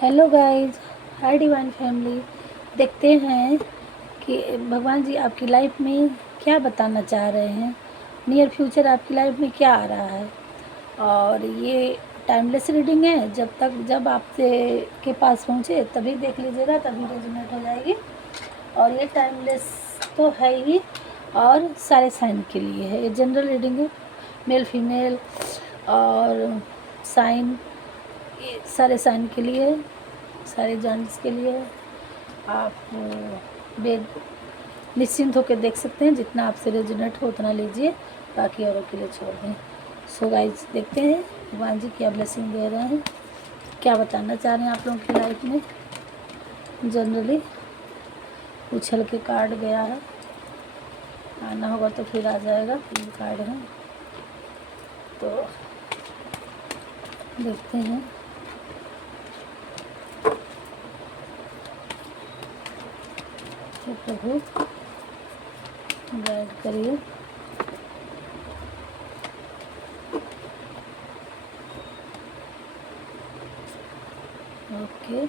Hello guys, हाय divine family. देखते हैं कि भगवान जी आपकी लाइफ में क्या बताना चाह रहे हैं। नियर फ्यूचर आपकी लाइफ में क्या आ रहा है। और ये टाइमलेस रीडिंग है, जब आपसे के पास पहुँचे तभी देख लीजिएगा, तभी रेजोनेट हो जाएगी। और ये टाइमलेस तो है ही, और सारे साइन के लिए है। ये जनरल रीडिंग है, मेल फीमेल और साइन, ये सारे साइन के लिए, सारे जेंट्स के लिए। आप बेद निश्चिंत होकर देख सकते हैं, जितना आपसे रेजोनेट हो उतना लीजिए, बाकी औरों के लिए छोड़ दें। सो गाइस, देखते हैं भगवान जी क्या ब्लेसिंग दे रहे हैं, क्या बताना चाह रहे हैं आप लोगों की लाइफ में। जनरली उछल के कार्ड गया है, आना होगा तो फिर आ जाएगा। ये कार्ड है तो देखते हैं। तो प्रभु गाइड करिए। Okay,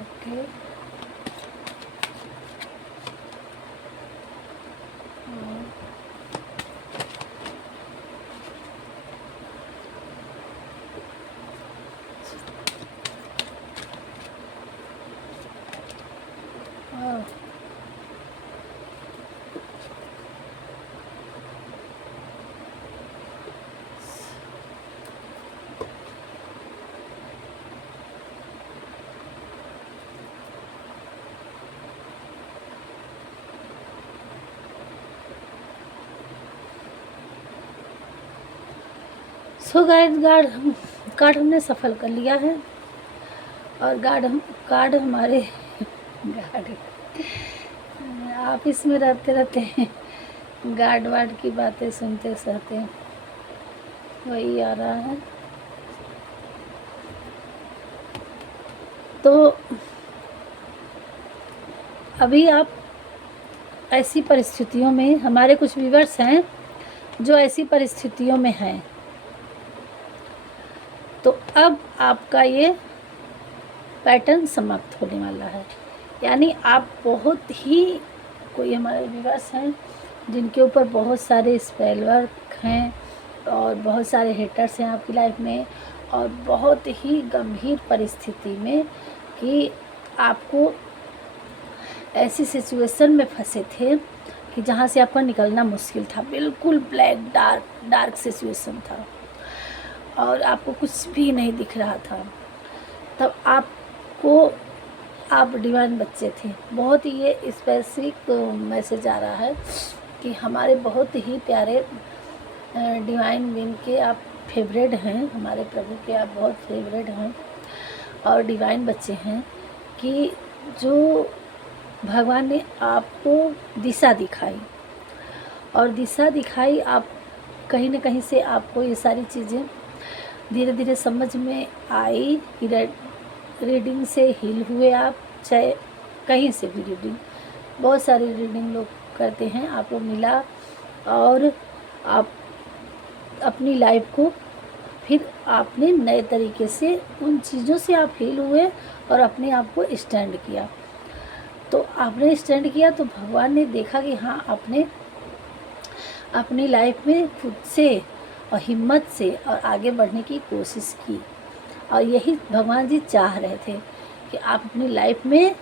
okay. So guide, card हमने सफल कर लिया है। और कार्ड हमारे गार्ड आप इसमें रहते रहते हैं, गार्ड वार्ड की बातें सुनते सहते हैं, वही आ रहा है। तो अभी आप ऐसी परिस्थितियों में, हमारे कुछ व्यूअर्स हैं जो ऐसी परिस्थितियों में हैं, तो अब आपका ये पैटर्न समाप्त होने वाला है। यानी आप बहुत ही, कोई हमारे व्यूअर्स हैं जिनके ऊपर बहुत सारे स्पेल वर्क हैं और बहुत सारे हेटर्स हैं आपकी लाइफ में, और बहुत ही गंभीर परिस्थिति में कि आपको ऐसी सिचुएशन में फंसे थे कि जहाँ से आपका निकलना मुश्किल था। बिल्कुल ब्लैक डार्क सिचुएशन था और आपको कुछ भी नहीं दिख रहा था। तब आप डिवाइन बच्चे थे। बहुत ही ये स्पेसिफिक मैसेज आ रहा है कि हमारे बहुत ही प्यारे डिवाइन बीइंग के आप फेवरेट हैं, हमारे प्रभु के आप बहुत फेवरेट हैं और डिवाइन बच्चे हैं, कि जो भगवान ने आपको दिशा दिखाई, और दिशा दिखाई, आप कहीं ना कहीं से आपको ये सारी चीज़ें धीरे धीरे समझ में आई कि रीडिंग से हील हुए आप, चाहे कहीं से भी रीडिंग, बहुत सारी रीडिंग लोग करते हैं, आपको मिला और आप अपनी लाइफ को फिर आपने नए तरीके से उन चीज़ों से आप हील हुए और अपने आप को स्टैंड किया। तो आपने स्टैंड किया तो भगवान ने देखा कि हाँ, आपने अपनी लाइफ में खुद से और हिम्मत से और आगे बढ़ने की कोशिश की। और यही भगवान जी चाह रहे थे कि आप अपनी लाइफ में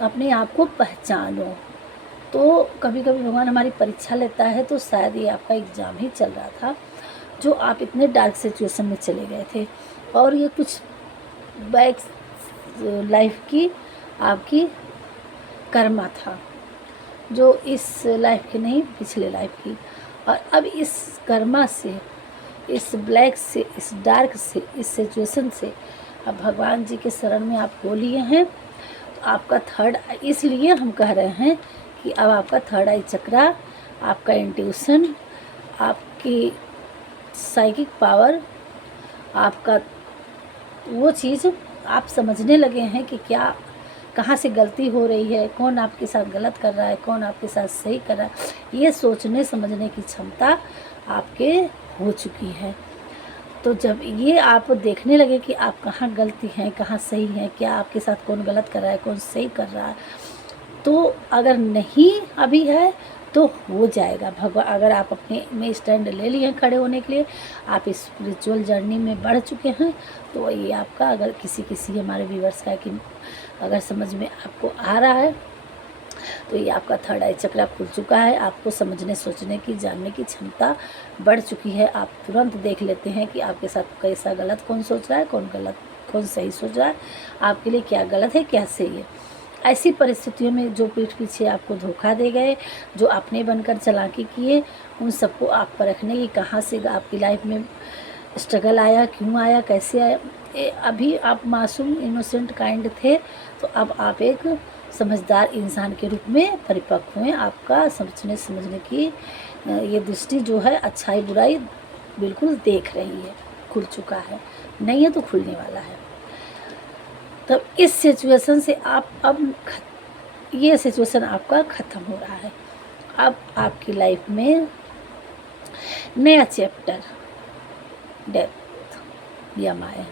अपने आप को पहचानो। तो कभी कभी भगवान हमारी परीक्षा लेता है, तो शायद ये आपका एग्ज़ाम ही चल रहा था, जो आप इतने डार्क सिचुएशन में चले गए थे। और ये कुछ बैक लाइफ की आपकी कर्मा था, जो इस लाइफ की नहीं, पिछले लाइफ की। और अब इस कर्मा से, इस ब्लैक से, इस डार्क से, इस सिचुएशन से अब भगवान जी के शरण में आप हो लिए हैं। तो आपका थर्ड, इसलिए हम कह रहे हैं कि अब आपका थर्ड आई चक्रा, आपका इंट्यूशन, आपकी साइकिक पावर, आपका वो चीज़ आप समझने लगे हैं कि क्या कहाँ से गलती हो रही है, कौन आपके साथ गलत कर रहा है, कौन आपके साथ सही कर रहा है, ये सोचने समझने की क्षमता आपके हो चुकी है। तो जब ये आप देखने लगे कि आप कहाँ गलती हैं, कहाँ सही हैं, क्या आपके साथ कौन गलत कर रहा है, कौन सही कर रहा है, तो अगर नहीं अभी है तो हो जाएगा। भगवान, अगर आप अपने में स्टैंड ले लिए हैं खड़े होने के लिए, आप इस स्पिरिचुअल जर्नी में बढ़ चुके हैं, तो ये आपका, अगर किसी हमारे व्यूवर्स का कि अगर समझ में आपको आ रहा है, तो ये आपका थर्ड आई चक्रा खुल चुका है। आपको समझने, सोचने की, जानने की क्षमता बढ़ चुकी है। आप तुरंत देख लेते हैं कि आपके साथ कैसा गलत कौन सोच रहा है, कौन सही सोच रहा है, आपके लिए क्या गलत है, क्या सही है। ऐसी परिस्थितियों में जो पीठ पीछे आपको धोखा दे गए, जो अपने बनकर चालाकी किए, उन सबको आप परखने की, कहाँ से आपकी लाइफ में स्ट्रगल आया, क्यों आया, कैसे आया। अभी आप मासूम, इनोसेंट, काइंड थे, तो अब आप एक समझदार इंसान के रूप में परिपक्व हुए। आपका सोचने समझने की ये दृष्टि जो है, अच्छाई बुराई बिल्कुल देख रही है, खुल चुका है, नहीं है तो खुलने वाला है। तब इस सिचुएशन से आप अब ये सिचुएशन आपका ख़त्म हो रहा है। अब आपकी लाइफ में नया चैप्टर डेथ यमाए,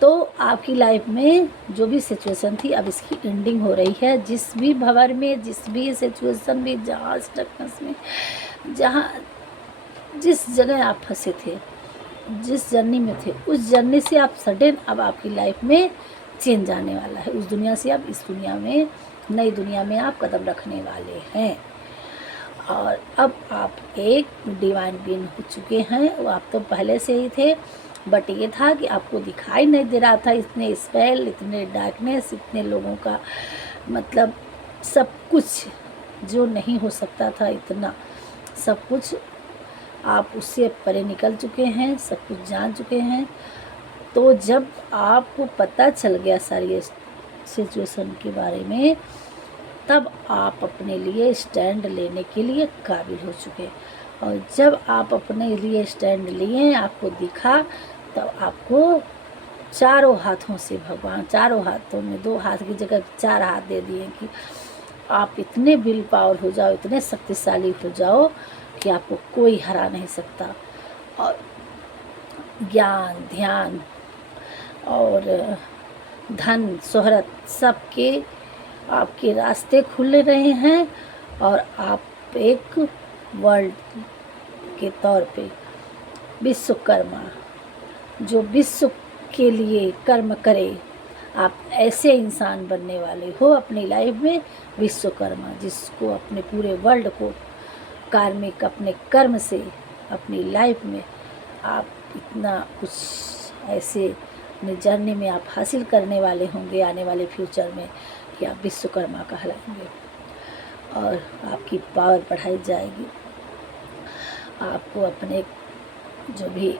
तो आपकी लाइफ में जो भी सिचुएशन थी, अब इसकी एंडिंग हो रही है। जिस भी भंवर में, जिस भी सिचुएशन में, जहाँ स्टकनेस में, जहाँ जिस जगह आप फंसे थे, जिस जर्नी में थे, उस जर्नी से आप सडन अब आपकी लाइफ में चेंज आने वाला है। उस दुनिया से आप इस दुनिया में, नई दुनिया में आप कदम रखने वाले हैं। और अब आप एक डिवाइन बीइंग हो चुके हैं। वो आप तो पहले से ही थे, बट ये था कि आपको दिखाई नहीं दे रहा था। इतने स्पेल, इतने डार्कनेस, इतने लोगों का मतलब सब कुछ जो नहीं हो सकता था, इतना सब कुछ आप उससे परे निकल चुके हैं, सब कुछ जान चुके हैं। तो जब आपको पता चल गया सारी सिचुएशन के बारे में, तब आप अपने लिए स्टैंड लेने के लिए काबिल हो चुके। और जब आप अपने लिए स्टैंड लिए, आपको दिखा, तब आपको चारों हाथों से भगवान, चारों हाथों में 2 हाथ की जगह 4 हाथ दे दिए कि आप इतने विल पावर हो जाओ, इतने शक्तिशाली हो जाओ कि आपको कोई हरा नहीं सकता। और ज्ञान, ध्यान और धन, शोहरत, सबके आपके रास्ते खुल रहे हैं। और आप एक वर्ल्ड के तौर पे विश्वकर्मा, जो विश्व के लिए कर्म करे, आप ऐसे इंसान बनने वाले हो अपनी लाइफ में, विश्वकर्मा, जिसको अपने पूरे वर्ल्ड को कार्मिक, अपने कर्म से अपनी लाइफ में आप इतना कुछ ऐसे अपने जर्नी में आप हासिल करने वाले होंगे आने वाले फ्यूचर में कि आप विश्वकर्मा कहलाएंगे। और आपकी पावर बढ़ाई जाएगी। आपको अपने जो भी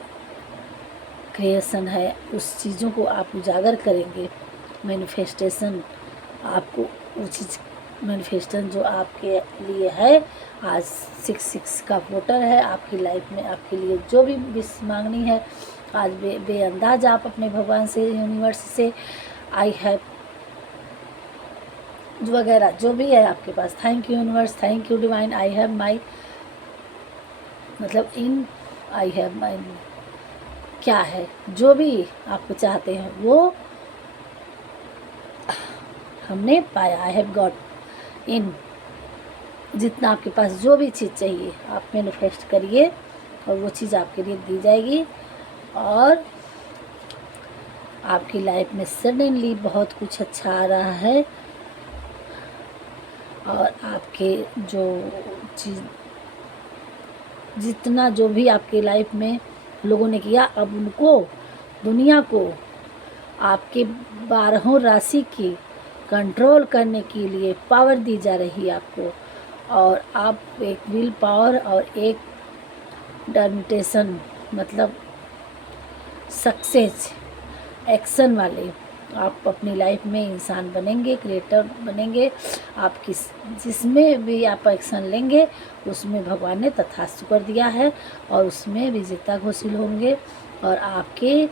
क्रिएशन है, उस चीज़ों को आप उजागर करेंगे। मैनिफेस्टेशन, आपको वो चीज़ मैनिफेस्टेशन जो आपके लिए है, आज 666 का वोटर है आपकी लाइफ में। आपके लिए जो भी विश मांगनी है, आज बेअंदाज आप अपने भगवान से, यूनिवर्स से, आई हैव वगैरह जो भी है आपके पास, thank you universe, thank you divine, I have my, मतलब इन आई हैव माई, क्या है जो भी आपको चाहते हैं वो हमने पाया। आई हैव गॉट इन, जितना आपके पास जो भी चीज़ चाहिए आप मैनिफेस्ट करिए और वो चीज़ आपके लिए दी जाएगी। और आपकी लाइफ में सडनली बहुत कुछ अच्छा आ रहा है। और आपके जो चीज़, जितना जो भी आपके लाइफ में लोगों ने किया, अब उनको, दुनिया को आपके 12 राशि की कंट्रोल करने के लिए पावर दी जा रही है आपको। और आप एक विल पावर और एक डर्मिटेशन, मतलब सक्सेस एक्शन वाले आप अपनी लाइफ में इंसान बनेंगे, क्रिएटर बनेंगे। आप जिसमें भी आप एक्शन लेंगे, उसमें भगवान ने तथास्तु कर दिया है और उसमें विजेता घोषित होंगे। और आपके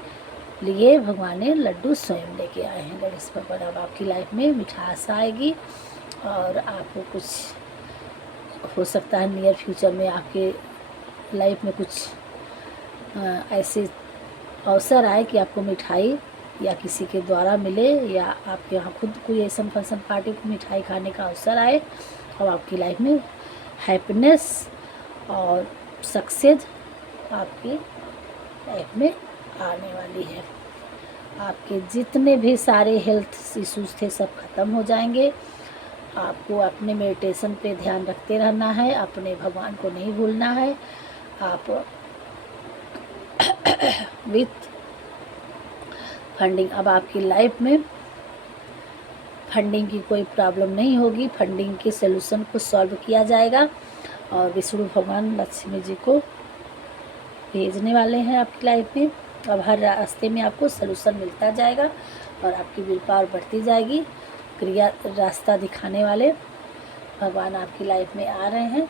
लिए भगवान ने लड्डू स्वयं लेके आए हैं गणेश भगवान। अब आपकी लाइफ में मिठास आएगी और आपको कुछ हो सकता है नियर फ्यूचर में आपके लाइफ में कुछ ऐसे अवसर आए कि आपको मिठाई या किसी के द्वारा मिले, या आपके यहाँ खुद कोई ऐसा फंक्शन पार्टी को मिठाई खाने का अवसर आए। और आपकी लाइफ में हैप्पीनेस और सक्सेस आपकी लाइफ में आने वाली है। आपके जितने भी सारे हेल्थ इश्यूज थे सब खत्म हो जाएंगे। आपको अपने मेडिटेशन पे ध्यान रखते रहना है, अपने भगवान को नहीं भूलना है। आप विथ फंडिंग, अब आपकी लाइफ में फंडिंग की कोई प्रॉब्लम नहीं होगी। फंडिंग के सलूशन को सॉल्व किया जाएगा और विष्णु भगवान लक्ष्मी जी को भेजने वाले हैं आपकी लाइफ में। अब हर रास्ते में आपको सलूशन मिलता जाएगा और आपकी विल पावर बढ़ती जाएगी। क्रिया रास्ता दिखाने वाले भगवान आपकी लाइफ में आ रहे हैं।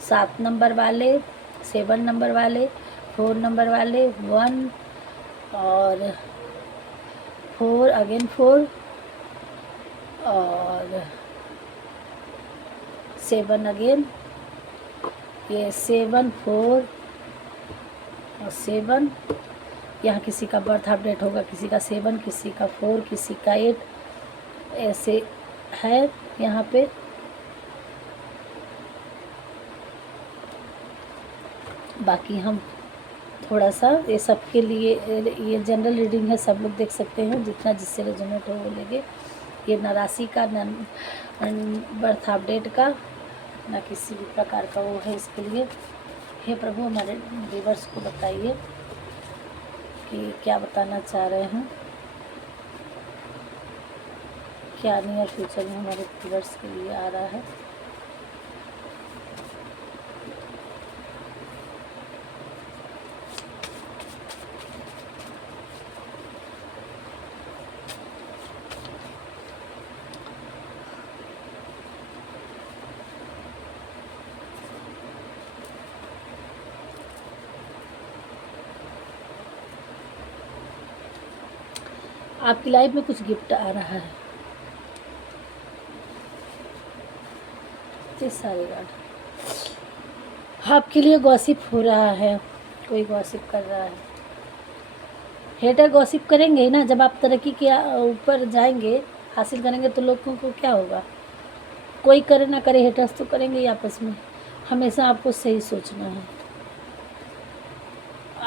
7 नंबर वाले, 7 नंबर वाले, 4 नंबर वाले, 1 और 4 अगेन 4 और 7 अगेन, ये 7 4 और 7। यहाँ किसी का बर्थ अपडेट होगा, किसी का 7, किसी का 4, किसी का 8, ऐसे है यहाँ पे। बाकी हम थोड़ा सा ये सबके लिए, ये जनरल रीडिंग है, सब लोग देख सकते हैं, जितना जिससे रेजोनेट हो वो लेंगे। ये ना राशि का, ना बर्थ अपडेट का, ना किसी भी प्रकार का वो है इसके लिए। हे प्रभु हमारे व्यूअर्स को बताइए कि क्या बताना चाह रहे हैं, क्या नियर फ्यूचर में हमारे व्यूअर्स के लिए आ रहा है। आपकी लाइफ में कुछ गिफ्ट आ रहा है। इतने सारे कार्ड आपके लिए गॉसिप हो रहा है, कोई गॉसिप कर रहा है। हेटर गॉसिप करेंगे ही ना, जब आप तरक्की के ऊपर जाएंगे, हासिल करेंगे, तो लोगों को क्या होगा, कोई करे ना करे हेटर्स तो करेंगे ही आपस में। हमेशा आपको सही सोचना है।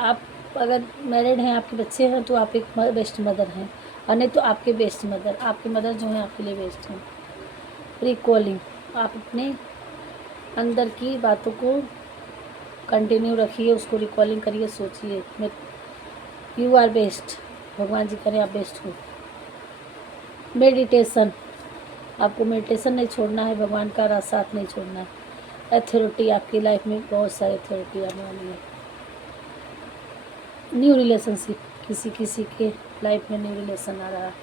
आप अगर मैरिड हैं, आपके बच्चे हैं, तो आप एक बेस्ट मदर हैं, और नहीं तो आपके बेस्ट मदर, आपके मदर जो हैं आपके लिए बेस्ट हैं। रिकॉलिंग, आप अपने अंदर की बातों को कंटिन्यू रखिए, उसको रिकॉलिंग करिए, सोचिए मैं यू आर बेस्ट, भगवान जी करें आप बेस्ट हो। मेडिटेशन, आपको मेडिटेशन नहीं छोड़ना है, भगवान का साथ नहीं छोड़ना है। अथॉरिटी, आपकी लाइफ में बहुत सारी अथॉरिटी आने वाली है। न्यू रिलेशनशिप, किसी के लाइफ में न्यू रिलेशन आ रहा है।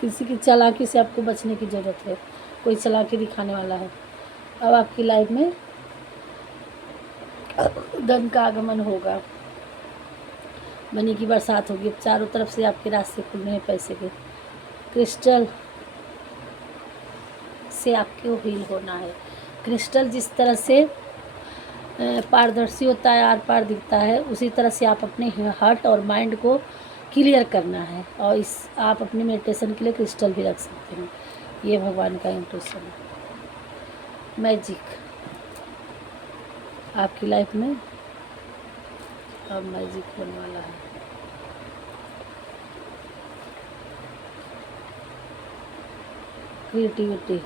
किसी की चालाकी से आपको बचने की ज़रूरत है, कोई चालाकी दिखाने वाला है। अब आपकी लाइफ में धन का आगमन होगा, मनी की बरसात होगी, चारों तरफ से आपके रास्ते खुलने हैं पैसे के। क्रिस्टल से आपको हील होना है। क्रिस्टल जिस तरह से पारदर्शी होता है, आर पार दिखता है, उसी तरह से आप अपने हार्ट और माइंड को क्लियर करना है। और इस आप अपने मेडिटेशन के लिए क्रिस्टल भी रख सकते हैं। ये भगवान का इंट्यूशन है। मैजिक, आपकी लाइफ में अब मैजिक होने वाला है। क्रिएटिविटी,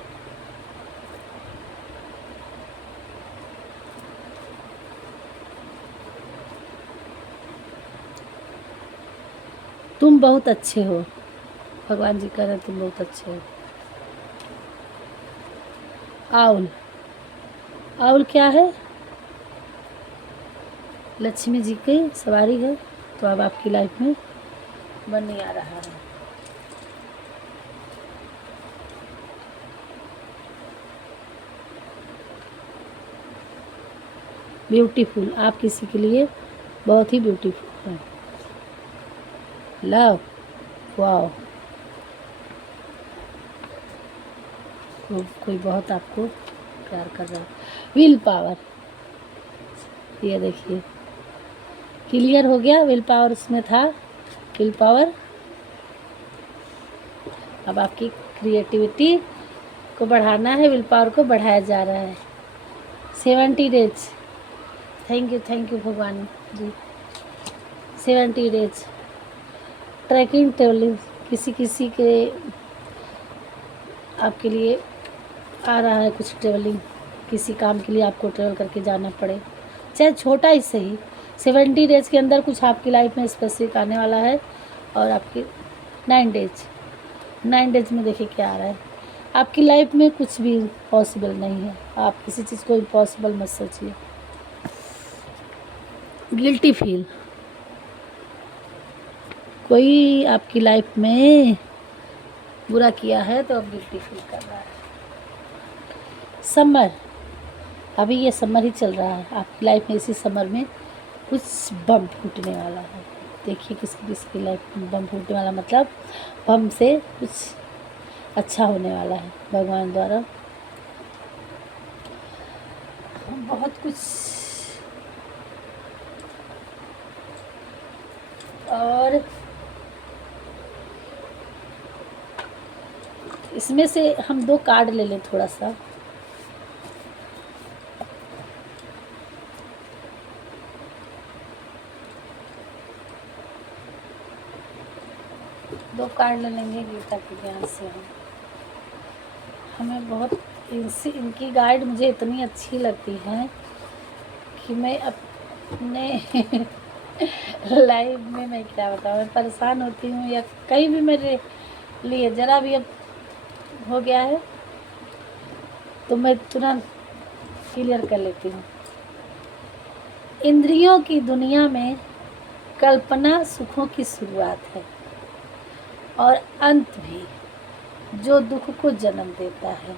तुम बहुत अच्छे हो, भगवान जी कह रहे हैं तुम बहुत अच्छे हो। आउल, आउल क्या है, लक्ष्मी जी की सवारी है। तो अब आपकी लाइफ में बनने आ रहा है। ब्यूटीफुल, आप किसी के लिए बहुत ही ब्यूटीफुल हैं। लव, वाओ, कोई बहुत आपको प्यार कर रहा है। विल पावर, ये देखिए क्लियर हो गया, विल पावर उसमें था, विल पावर। अब आपकी क्रिएटिविटी को बढ़ाना है, विल पावर को बढ़ाया जा रहा है। 70 डेज, थैंक यू भगवान जी। 70 डेज ट्रैकिंग ट्रेवलिंग, किसी के आपके लिए आ रहा है कुछ ट्रेवलिंग, किसी काम के लिए आपको ट्रेवल करके जाना पड़े, चाहे छोटा ही सही। 70 डेज के अंदर कुछ आपकी लाइफ में स्पेसिफिक आने वाला है। और आपकी 9 डेज में देखिए क्या आ रहा है। आपकी लाइफ में कुछ भी पॉसिबल नहीं है, आप किसी चीज़ को इम्पॉसिबल मत सोचिए। गिल्टी फील, कोई आपकी लाइफ में बुरा किया है तो अब गिल्टी फील कर रहा है। समर, अभी ये समर ही चल रहा है आपकी लाइफ में, इसी समर में कुछ बम फूटने वाला है। देखिए किसकी लाइफ में बम फूटने वाला, मतलब बम से कुछ अच्छा होने वाला है भगवान द्वारा। बहुत कुछ, और इसमें से हम 2 कार्ड ले लें थोड़ा सा। दो कार्ड ले लेंगे गीता के ज्ञान से। हमें बहुत इनकी गाइड मुझे इतनी अच्छी लगती है कि मैं अपने लाइफ में मैं क्या बताऊँ, मैं परेशान होती हूँ या कहीं भी मेरे लिए ज़रा भी अब हो गया है तो मैं तुरंत क्लियर कर लेती हूँ। इंद्रियों की दुनिया में कल्पना सुखों की शुरुआत है और अंत भी, जो दुख को जन्म देता है।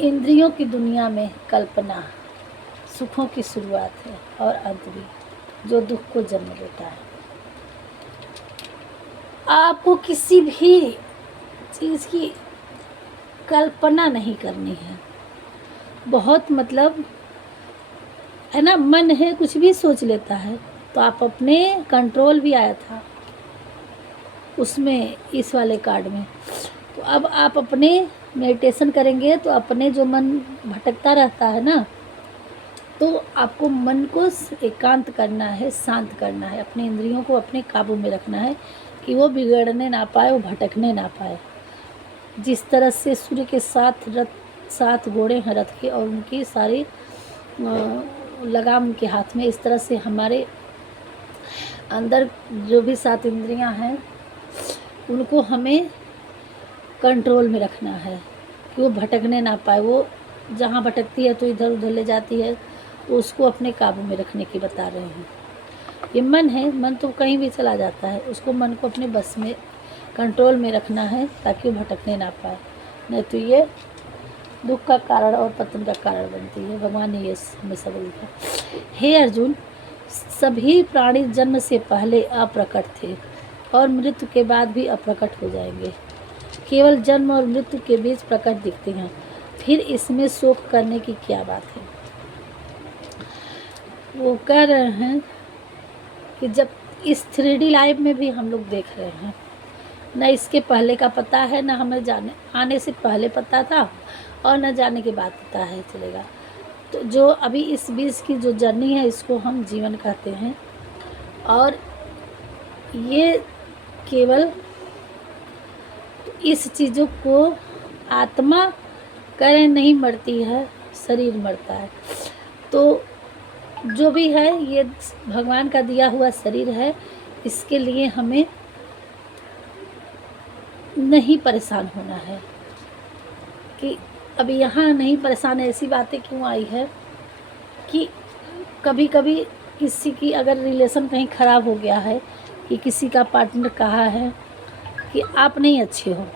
इंद्रियों की दुनिया में कल्पना सुखों की शुरुआत है और अंत भी, जो दुख को जन्म देता है। आपको किसी भी चीज़ की कल्पना नहीं करनी है। बहुत मतलब है ना, मन है कुछ भी सोच लेता है, तो आप अपने कंट्रोल भी आया था उसमें, इस वाले कार्ड में। तो अब आप अपने मेडिटेशन करेंगे तो अपने जो मन भटकता रहता है ना, तो आपको मन को एकांत करना है, शांत करना है, अपने इंद्रियों को अपने काबू में रखना है कि वो बिगड़ने ना पाए, वो भटकने ना पाए। जिस तरह से सूर्य के 7 घोड़े हैं रथ के और उनकी सारी लगाम उनके हाथ में, इस तरह से हमारे अंदर जो भी 7 इंद्रियां हैं उनको हमें कंट्रोल में रखना है कि वो भटकने ना पाए। वो जहाँ भटकती है तो इधर उधर ले जाती है, तो उसको अपने काबू में रखने की बता रहे हैं। ये मन है, मन तो कहीं भी चला जाता है, उसको मन को अपने बस में कंट्रोल में रखना है ताकि वो भटकने ना पाए, नहीं तो ये दुख का कारण और पतन का कारण बनती है। भगवान ने ये हमेशा लिखा। हे अर्जुन, सभी प्राणी जन्म से पहले अप्रकट थे और मृत्यु के बाद भी अप्रकट हो जाएंगे। केवल जन्म और मृत्यु के बीच प्रकट दिखते हैं, फिर इसमें शोक करने की क्या बात है। वो कह रहे हैं कि जब इस 3D लाइफ में भी हम लोग देख रहे हैं, न इसके पहले का पता है, न हमें आने से पहले पता था और न जाने के बाद पता है चलेगा। तो जो अभी इस बीच की जो जर्नी है, इसको हम जीवन कहते हैं। और ये केवल इस चीज़ों को आत्मा करें नहीं मरती है, शरीर मरता है। तो जो भी है ये भगवान का दिया हुआ शरीर है, इसके लिए हमें नहीं परेशान होना है कि अभी यहाँ नहीं परेशान है। ऐसी बातें क्यों आई है कि कभी कभी किसी की अगर रिलेशन कहीं ख़राब हो गया है, कि किसी का पार्टनर कहा है कि आप नहीं अच्छे हो,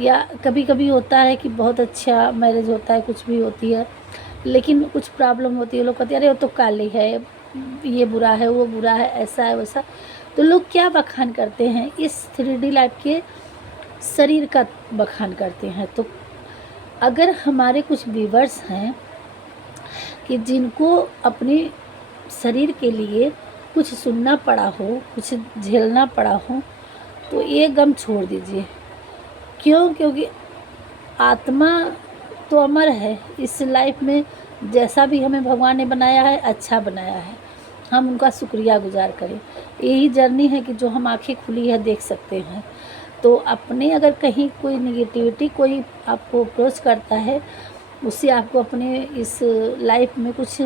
या कभी कभी होता है कि बहुत अच्छा मैरिज होता है, कुछ भी होती है, लेकिन कुछ प्रॉब्लम होती है, लोग कहते हैं अरे वो तो काली है, ये बुरा है, वो बुरा है, ऐसा है वैसा। तो लोग क्या बखान करते हैं, इस 3D लाइफ के शरीर का बखान करते हैं। तो अगर हमारे कुछ व्यूअर्स हैं कि जिनको अपने शरीर के लिए कुछ सुनना पड़ा हो, कुछ झेलना पड़ा हो, तो ये गम छोड़ दीजिए। क्यों? क्योंकि आत्मा तो अमर है। इस लाइफ में जैसा भी हमें भगवान ने बनाया है, अच्छा बनाया है, हम उनका शुक्रिया गुजार करें। यही जर्नी है कि जो हम आंखें खुली है देख सकते हैं। तो अपने अगर कहीं कोई निगेटिविटी कोई आपको अप्रोच करता है, उससे आपको अपने इस लाइफ में कुछ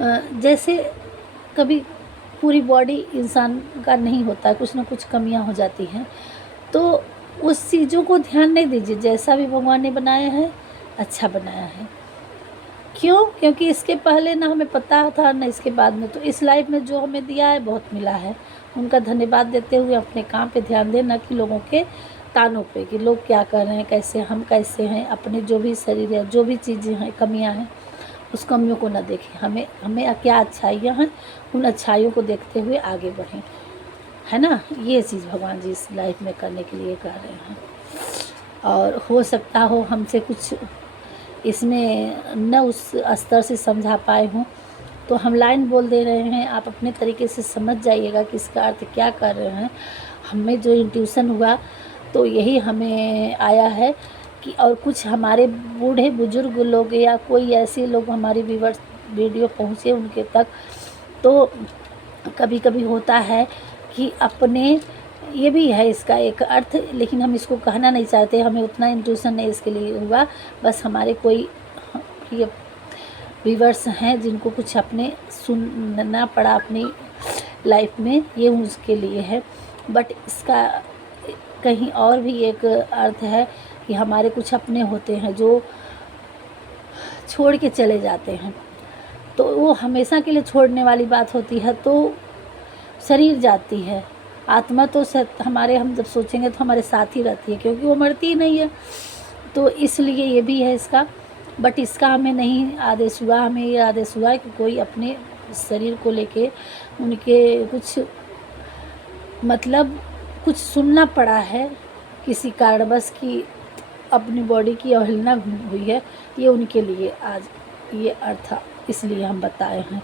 जैसे कभी पूरी बॉडी इंसान का नहीं होता है, कुछ ना कुछ कमियां हो जाती हैं, तो उस चीज़ों को ध्यान नहीं दीजिए। जैसा भी भगवान ने बनाया है, अच्छा बनाया है। क्यों? क्योंकि इसके पहले ना हमें पता था ना इसके बाद में। तो इस लाइफ में जो हमें दिया है बहुत मिला है। उनका धन्यवाद देते हुए अपने काम पे ध्यान दें, ना कि लोगों के तानों पे कि लोग क्या कर रहे हैं, कैसे हम कैसे हैं। अपने जो भी शरीर है, जो भी चीज़ें हैं, कमियां हैं, उस कमियों को ना देखें। हमें क्या अच्छाइयाँ हैं, उन अच्छाइयों को देखते हुए आगे बढ़ें, है ना। ये चीज़ भगवान जी इस लाइफ में करने के लिए कह रहे हैं। और हो सकता हो हमसे कुछ इसमें न उस स्तर से समझा पाए हों, तो हम लाइन बोल दे रहे हैं, आप अपने तरीके से समझ जाइएगा कि इसका अर्थ क्या कर रहे हैं। हमें जो इंट्यूशन हुआ तो यही हमें आया है कि, और कुछ हमारे बूढ़े बुजुर्ग लोग या कोई ऐसे लोग हमारे व्यूअर्स वीडियो पहुँचे उनके तक, तो कभी कभी होता है कि अपने ये भी है इसका एक अर्थ, लेकिन हम इसको कहना नहीं चाहते, हमें उतना इंट्यूशन नहीं इसके लिए हुआ। बस हमारे कोई ये व्यूअर्स हैं जिनको कुछ अपने सुनना पड़ा अपनी लाइफ में, ये उसके लिए है। बट इसका कहीं और भी एक अर्थ है कि हमारे कुछ अपने होते हैं जो छोड़ के चले जाते हैं, तो वो हमेशा के लिए छोड़ने वाली बात होती है। तो शरीर जाती है, आत्मा तो हमारे, हम जब सोचेंगे तो हमारे साथ ही रहती है, क्योंकि वो मरती ही नहीं है। तो इसलिए ये भी है इसका। बट इसका हमें नहीं आदेश हुआ, हमें ये आदेश हुआ कि कोई अपने शरीर को लेके उनके कुछ मतलब कुछ सुनना पड़ा है किसी कारणवश की अपनी बॉडी की अवहेलना हुई है, ये उनके लिए आज ये अर्थ इसलिए हम बताए हैं।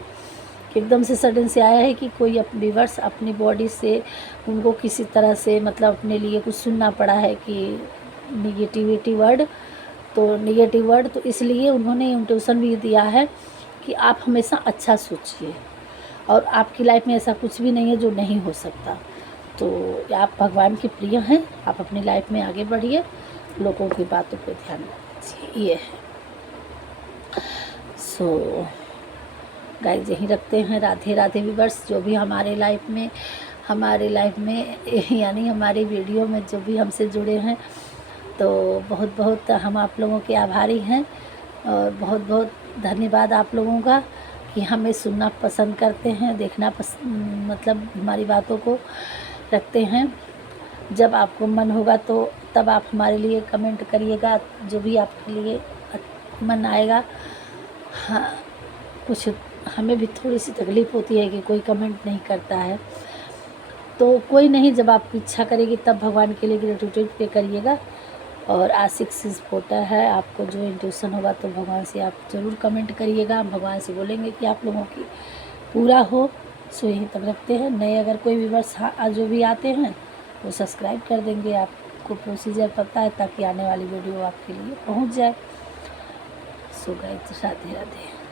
एकदम से सडन से आया है कि कोई व्यूअर्स अपनी बॉडी से उनको किसी तरह से मतलब अपने लिए कुछ सुनना पड़ा है कि निगेटिव वर्ड, तो इसलिए उन्होंने इंट्यूशन भी दिया है कि आप हमेशा अच्छा सोचिए, और आपकी लाइफ में ऐसा कुछ भी नहीं है जो नहीं हो सकता। तो आप भगवान के प्रिय हैं, आप अपनी लाइफ में आगे बढ़िए, लोगों की बातों पे ध्यान दीजिए, ये है। सो गाइस यहीं रखते हैं। राधे राधे व्यूअर्स। जो भी हमारे लाइफ में यानी हमारी वीडियो में जो भी हमसे जुड़े हैं, तो बहुत बहुत हम आप लोगों के आभारी हैं, और बहुत बहुत धन्यवाद आप लोगों का कि हमें सुनना पसंद करते हैं, देखना मतलब हमारी बातों को रखते हैं। जब आपको मन होगा तो तब आप हमारे लिए कमेंट करिएगा, जो भी आपके लिए मन आएगा। हाँ, कुछ हमें भी थोड़ी सी तकलीफ़ होती है कि कोई कमेंट नहीं करता है, तो कोई नहीं, जब आपकी इच्छा करेगी तब भगवान के लिए ग्रेटिट्यूड पे करिएगा। और आशिक सपोर्टर है, आपको जो इंट्यूशन होगा तो भगवान से आप ज़रूर कमेंट करिएगा। हम भगवान से बोलेंगे कि आप लोगों की पूरा हो। सो यहीं तक रखते हैं। नए अगर कोई व्यूअर्स जो भी आते हैं वो सब्सक्राइब कर देंगे, आपको प्रोसीजर पता है, ताकि आने वाली वीडियो आपके लिए पहुंच जाए। So guys Radhe Radhe.